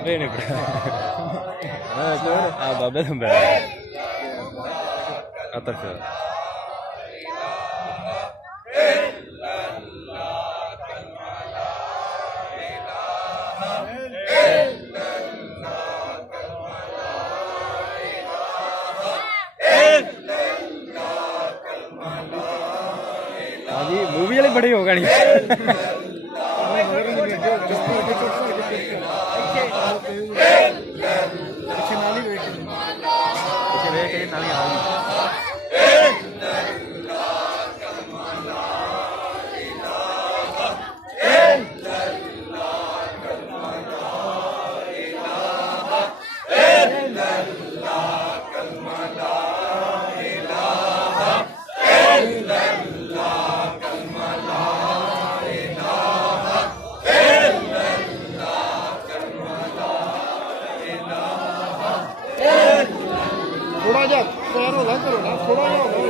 बाबे ने पड़ा बाबे ने पड़ा अतर से मूवी वाले बड़े होगा नहीं थोड़ा जा तैयार हो करो ना थोड़ा जा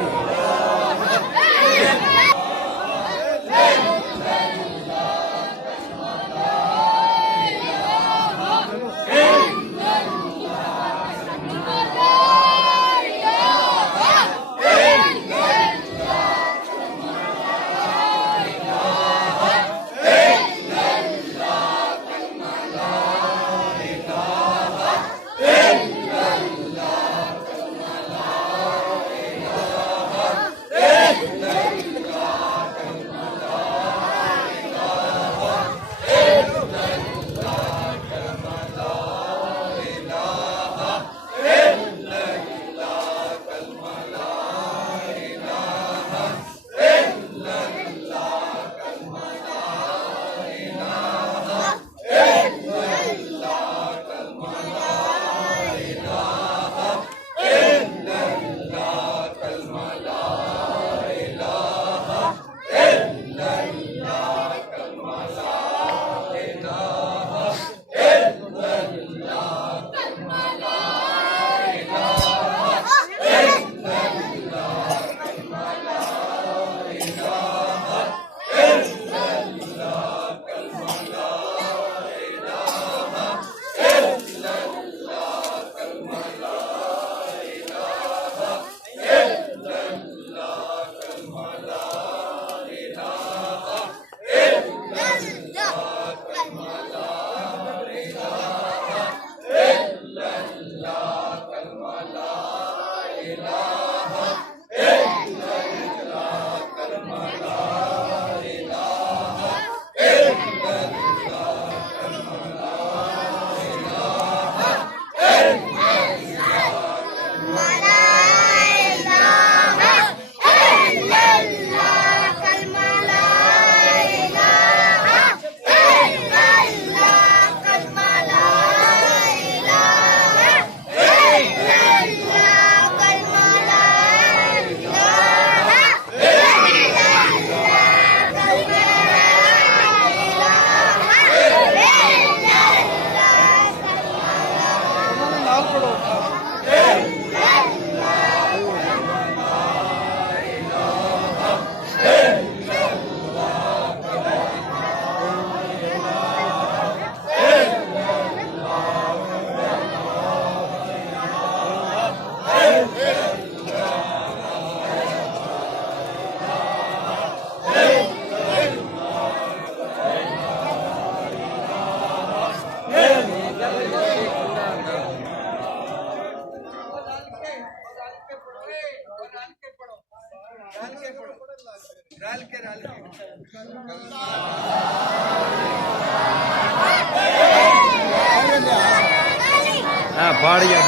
बढ़िया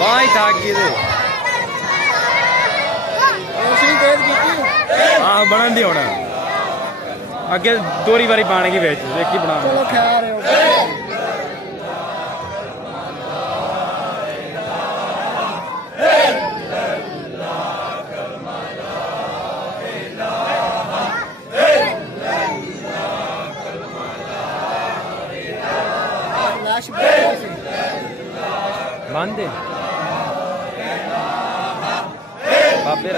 बाई ताकि हाँ बना दी होना अगे दोरी बारी पाने की बेच देखी बना बांधे बाबे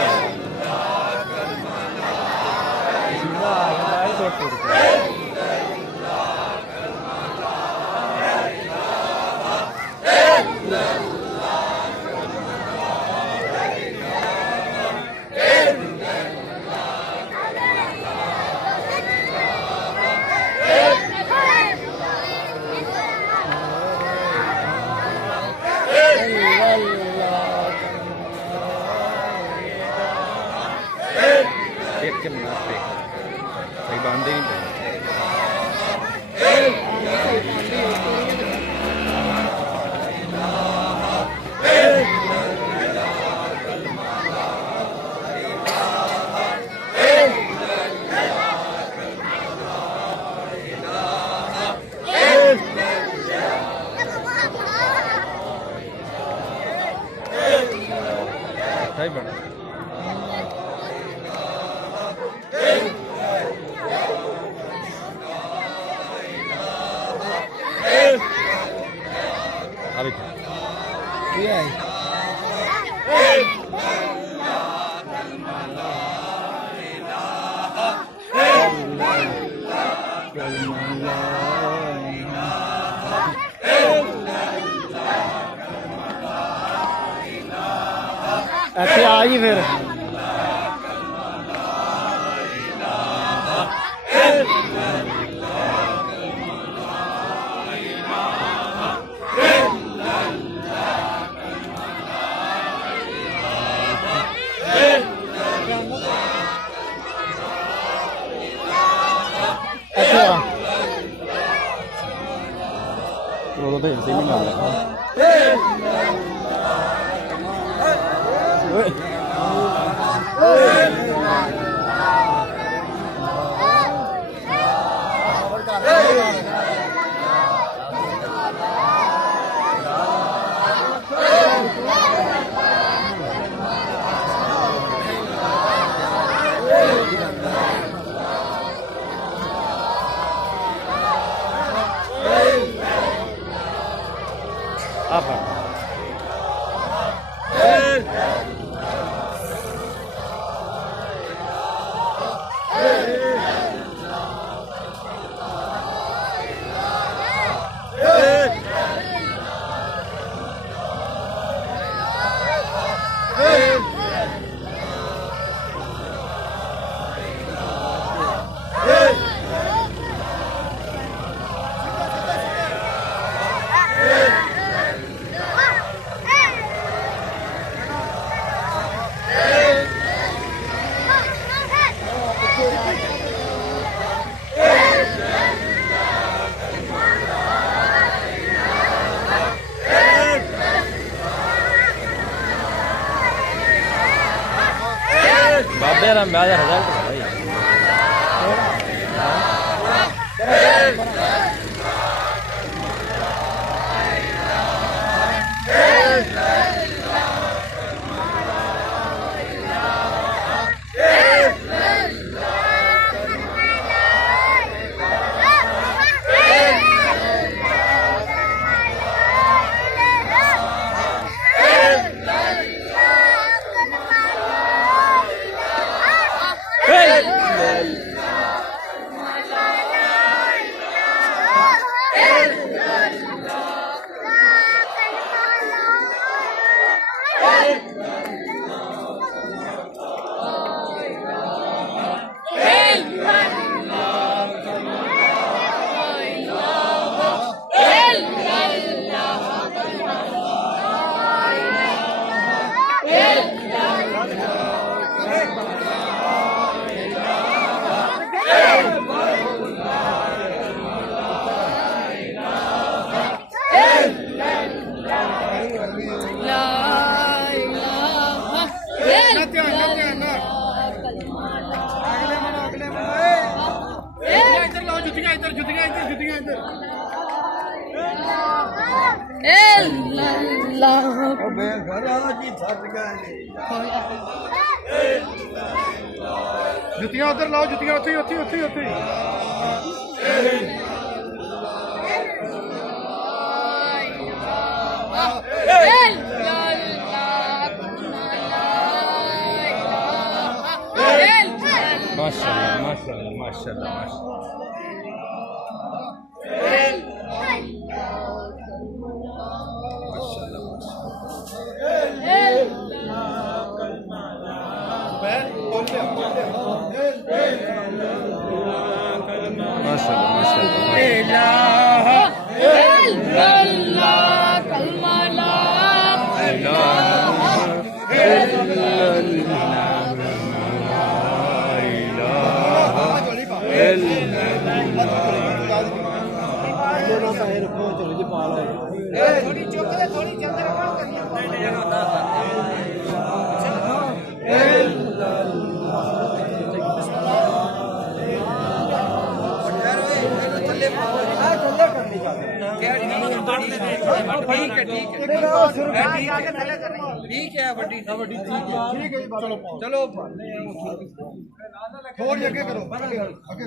देख के मुनाफे सही बांधे नहीं पड़े सही बना अभी क्या है ਇੱਥੇ ਆ ਜੀ ਫਿਰ वो तो ऐसे ही नहीं लग रहा बाबे यार मैं रिजल्ट भाई जुतियां उधर लाओ जुतियां उठी उठी उठी उठी माशाल्लाह माशाल्लाह माशाल्लाह थोड़ी चुक थोड़ी चंदर ठीक है बड़ी ठीक है चलो थोड़ी आगे करो आगे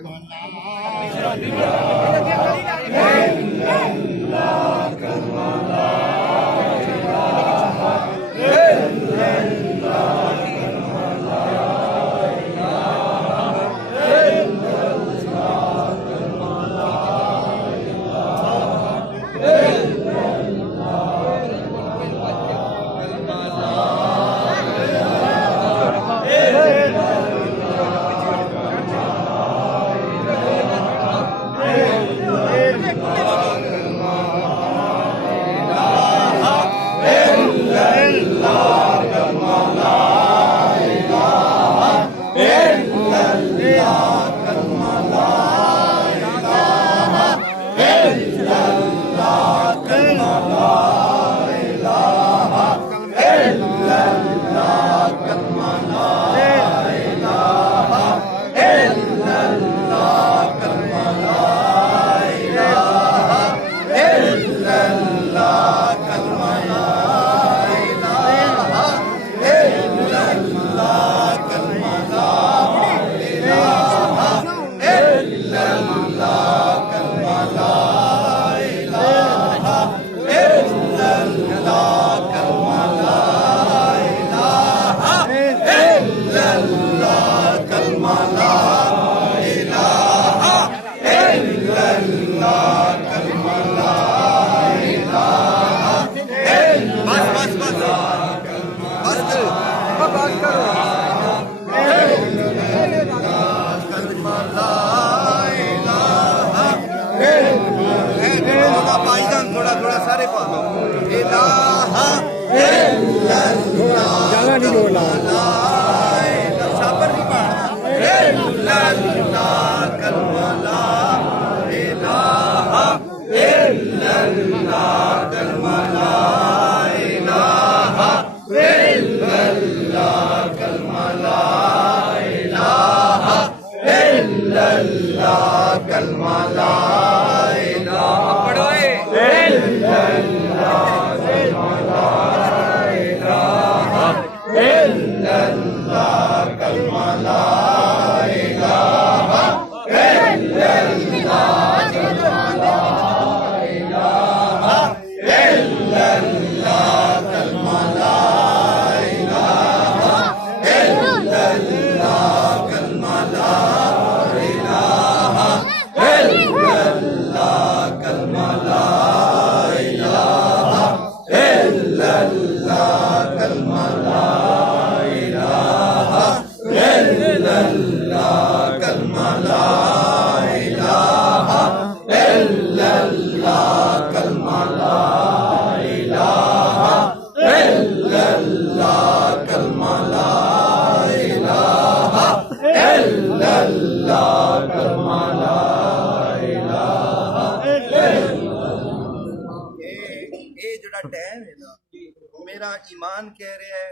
मेरा ईमान कह रहा है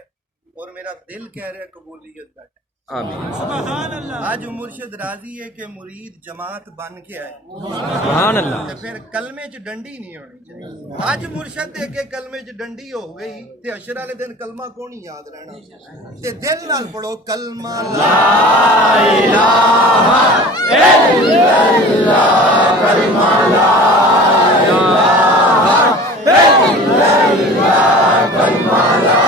और मेरा दिल कह रहा है कबूलियत का आज मुर्शिद राजी है कि मुरीद जमात बन के आए सुभान अल्लाह ते फिर कलमे च डंडी नहीं होनी चाहिए। आज मुर्शिद दे के कलमे च डंडी हो गई ते अशर वाले दिन कलमा कौन याद रहना ते दिल नाल पढ़ो कलमा ला इलाहा इल्लल्लाह कलमा ला इलाहा इल्लल्लाह कलमा ला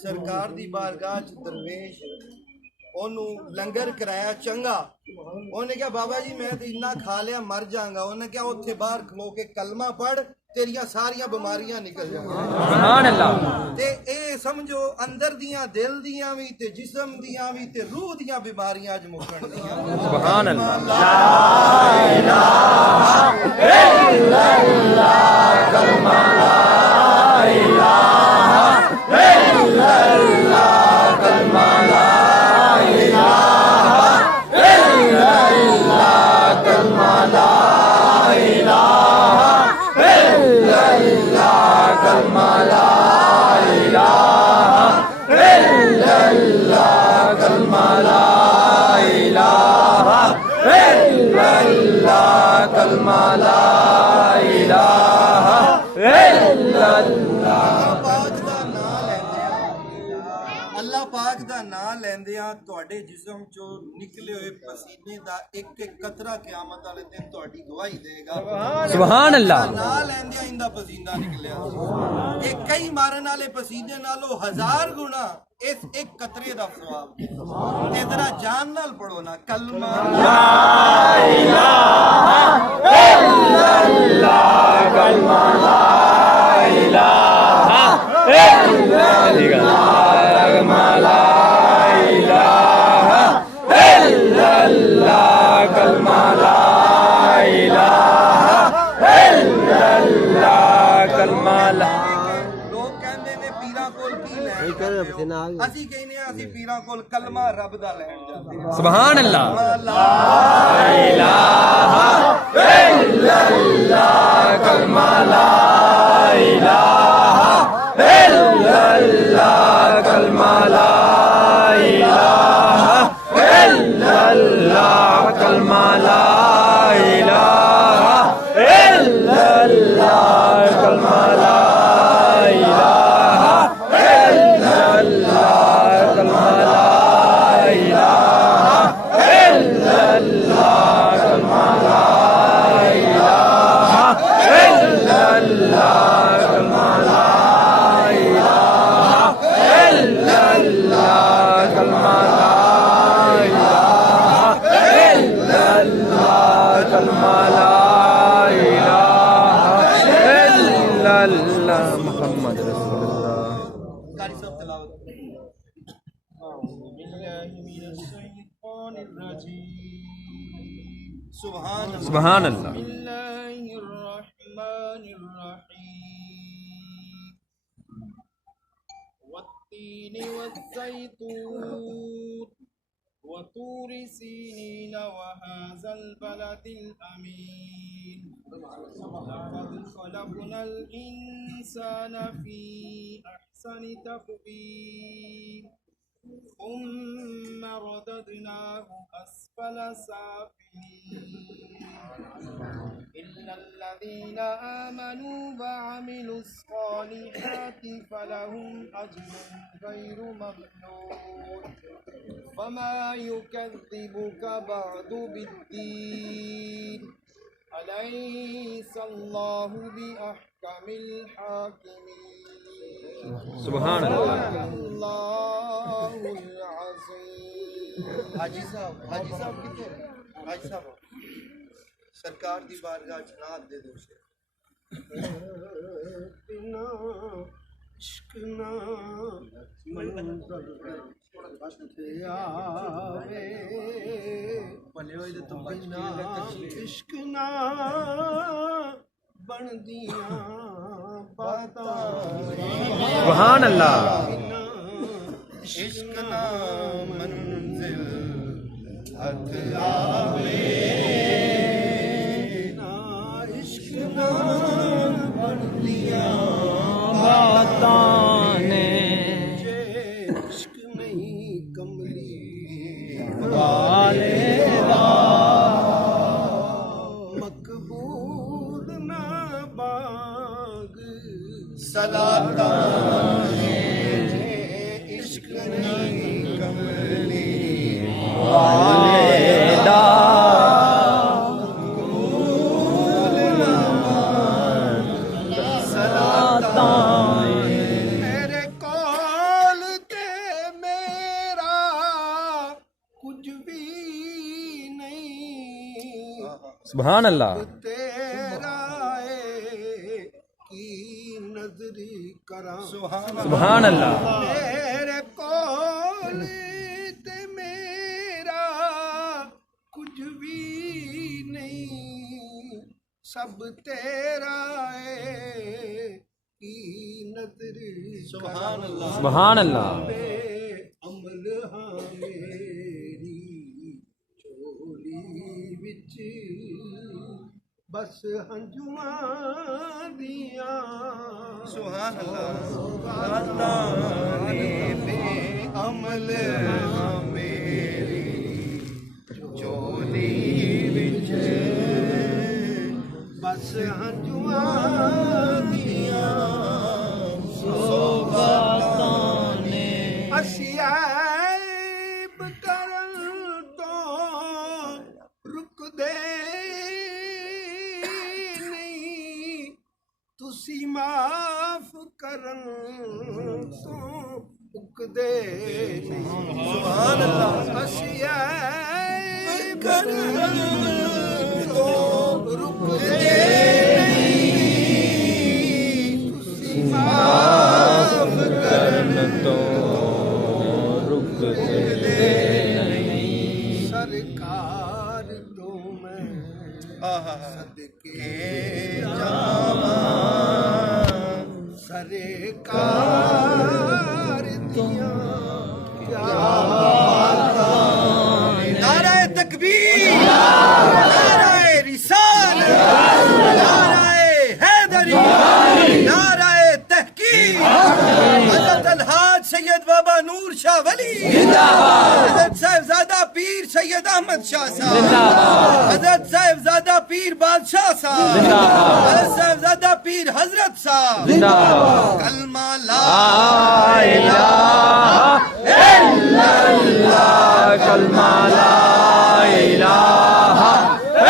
सरकार दी बारगाह च दरवेश ओनू लंगर कराया चंगा उन्हें क्या बाबा जी मैं तो इन्ना खा लिया मर जाऊंगा उन्हें क्या उत्थे बाहर खलो के कलमा पढ़ तेरिया सारिया बीमारियां निकल जाएंगी सुभान अल्लाह ते ए ये समझो अंदर दियां दिल दियां भी ते जिस्म दियां भी ते रूह दियां बीमारियां अज मुकण दियां सुभान अल्लाह ला इलाहा इल्लल्लाह कलमा ला इलाहा इल्लल्लाह कलमा ला इलाहा इल्लल्लाह कलमा ला इलाहा इल्लल्लाह कलमा ला इलाहा इल्लल्लाह कलमा ला इलाहा इल्लल्लाह कलमा ला इलाहा इल्लल्लाह अल्लाह पाक दा नाम लैंदियां तुहाडे जिस्म चो निकले हुए पसीने दा एक एक कतरा क़यामत वाले दिन तुहाडी गवाही देगा सुभान अल्लाह नाम लैंदियां इंदा पसीना निकलिया ये कई मारन वाले पसीने नालों 1000 गुना इस एक कतरे दा सवाब ते जरा जान नाल पढ़ो ना कलमा ला इलाहा इल्लल्लाह कलमा ला इलाहा इल्लल्लाह कलमा ला इलाहा इल्लल्लाह कलमा ला इलाहा इल्लल्लाह कलमा ला लोग कहंदे ने पीरां कोल की लैण ਅਸੀਂ ਕਹਿੰਦੇ ਆ ਅਸੀਂ ਪੀਰਾਂ ਕੋਲ ਕਲਮਾ ਰੱਬ ਦਾ ਲੈਣ ਜਾਂਦੇ ਹਾਂ सुभान अल्लाह ला इलाहा इल्लल्लाह कलमा ला इलाहा इल्लल्लाह कलमा ला इलाहा इल्लल्लाह कलमा ला इलाहा इल्लल्लाह कलमा ला इलाहा इल्लल्लाह कलमा ला इलाहा इल्लल्लाह कलमा ला इलाहा इल्लल्लाह कलमा ला इलाहा इल्लल्लाह कलमा ला इलाहा इल्लल्लाह कलमा ला इलाहा इल्लल्लाह मुहम्मद रसूलुल्लाह कारी साहब तिलावत सुभान अल्लाह والتين والزيتون وطور سينين وهذا البلد الأمين لقد خلقنا الإنسان في أحسن تقويم ثم رددناه أسفل سافلين إلا الذين آمنوا وعملوا الصالحات فلهم أجر غير ممنون وما يكذبك بعد بالدين أليس الله بأحكم الحاكمين सुभान अल्लाह الله العظيم हाजी साहब किथे हाजी साहब सरकार दी बारगाह च नात दे दो से बिना इश्क ना मंज़र आवे भले होए ते तुम बिना इश्क ना बनदियां बातां सुभान अल्लाह इश्क ना मंजिल हथ आवे ना इश्क ना बनदियां बातां ने जे इश्क नहीं कमली वाले दा मकबूल ना बाग सलाता ने जे इश्क नहीं कमली वाले दा मकबूल ना बाग सलाता मेरे कोल ते मेरा कुछ भी नहीं सुभान अल्लाह तेरा है की नजरी करा सुभान अल्लाह मेरे कोल ते मेरा कुछ भी नहीं सब तेरा है की नजरी सुभान अल्लाह सुभान अल्लाह अमल हाँ मेरी चोली विच बस हंजुआं दियां सुभान अल्लाह अमल मेरी चोली विच बस हंजुआं दियां ਅਸੀਂ ਐਬ ਕਰਨ ਤੋਂ ਰੁਕਦੇ ਨਹੀਂ ਤੁਸੀਂ ਮਾਫ ਕਰਨ ਤੋਂ ਰੁਕਦੇ ਨਹੀਂ ਸੁਭਾਨ ਅੱਲਾਹ ਅਸੀਂ ਐਬ ਕਰਨ ਤੋਂ ਰੁਕਦੇ ਨਹੀਂ ਤੁਸੀਂ ਮਾਫ ਕਰਨ ਤੋਂ सरकार तो मैं सदके जावां सरकार दियां नाराए तकबीर नाराए रिसालत नाराए हैदरी नाराए तहकीक हज़रत अलहाज सैयद बाबा नूर शाह वली हज़रत साहिबजादा पीर सैयद अहमद शाह साहब हज़रत साहिबजादा पीर बादशाह साहब हज़रत साहिबजादा पीर हजरत साहब कलमा ला इलाहा इल्लल्लाह कलमा ला इलाहा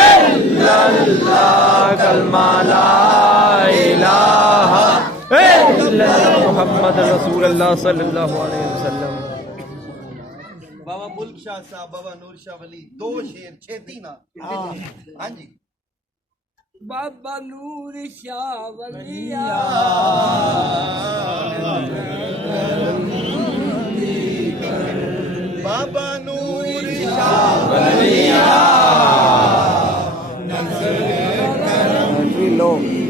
इल्लल्लाह कलमा ला इलाहा इल्लल्लाह मुहम्मद रसूलुल्लाह सल्लल्लाहु अलैहि वसल्लम। बाबा मुल्क शाह साहब बाबा नूर शाह वली दो शेर छेती ना हाँ जी बाबा नूर शाह वलिया बाबा नूर शाह वलिया वली